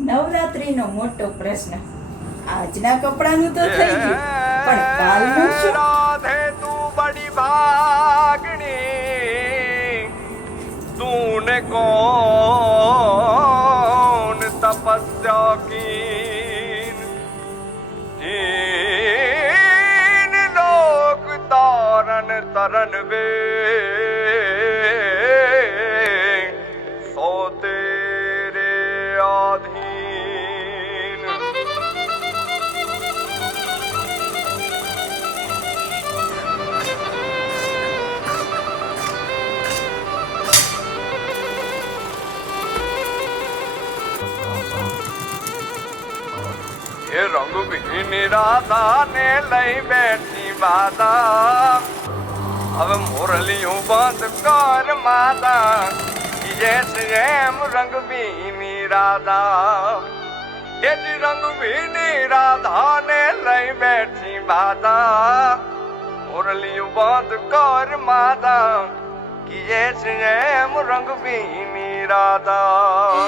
નવરાત્રીનો મોટો પ્રશ્ન. આજના કપડાનું તો થઈ ગયું, પણ કાલનું શું? રાધે તું બડી ભાગણી, તૂને કોણ તપસ્યા कीन, तीन लोक तारन तरन वे, सो तेरे आधीन. એ રંગભીની રાધાને લઈ બેઠી બાધા, હવે મોરલીયું બંધ કર માતા, એમ રંગભીની રાધા. એ જ રંગભીની રાધાને લઈ બેઠી બાધા, મોરલીયું બંધ કર માતા, એમ રંગભીની રાધા.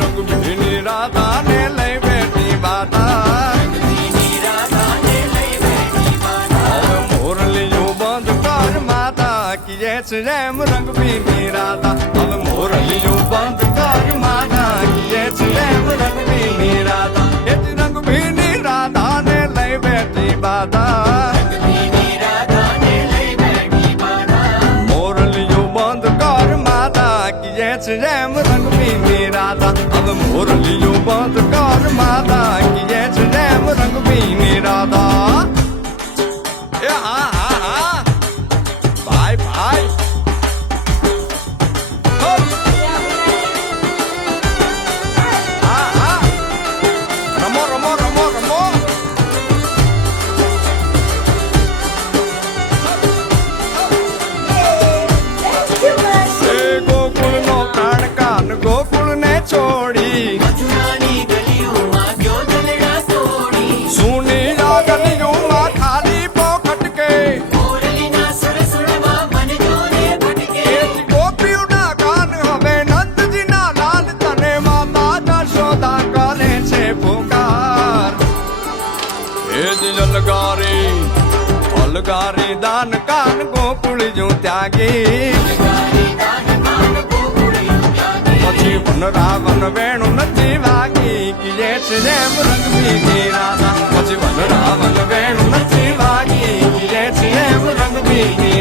રંગભીની રાધાને લઈ બેઠી બાધા, મોરલીયું બંધ કર માતા, કિયે છે એમ રંગભીની રાધા. હવે મોરલીયું બંધ કર માતા, કિયે છે એમ રંગભીની રાધા. એ જ રંગભીની રાધાને લઈ બેઠી બાધા, મોરલીયું બંધ કર માતા, કિયે છે એમ રંગભીની રાધા. હવે મોરલીયું બંધ કર માતા, કિયે છે એમ રંગભીની રાધા. એ હા હા હા ભાઈ ભાઈ, હા હા રમો રમો રમો રમો. એ ગોકુળનો પ્રાણ કાન ગોકુળને છોડી, સુની ગલીઓમાં ખાલી પોખટ કે, ગોપીઓના કાન હવે નંદજીના લાલ, તને માતા જશોદા કરે છે પુકાર. એ જ અલગારી અલગારી દાન કાન ગોકુળ જો ત્યાગી, પછી વન રાવણ વેણું નથી વાગી, કિયે છે એમ રંગભીની રાધા. પછી વન રાવણ વેણું નથી વાગી, કિયે છે એમ રંગભીની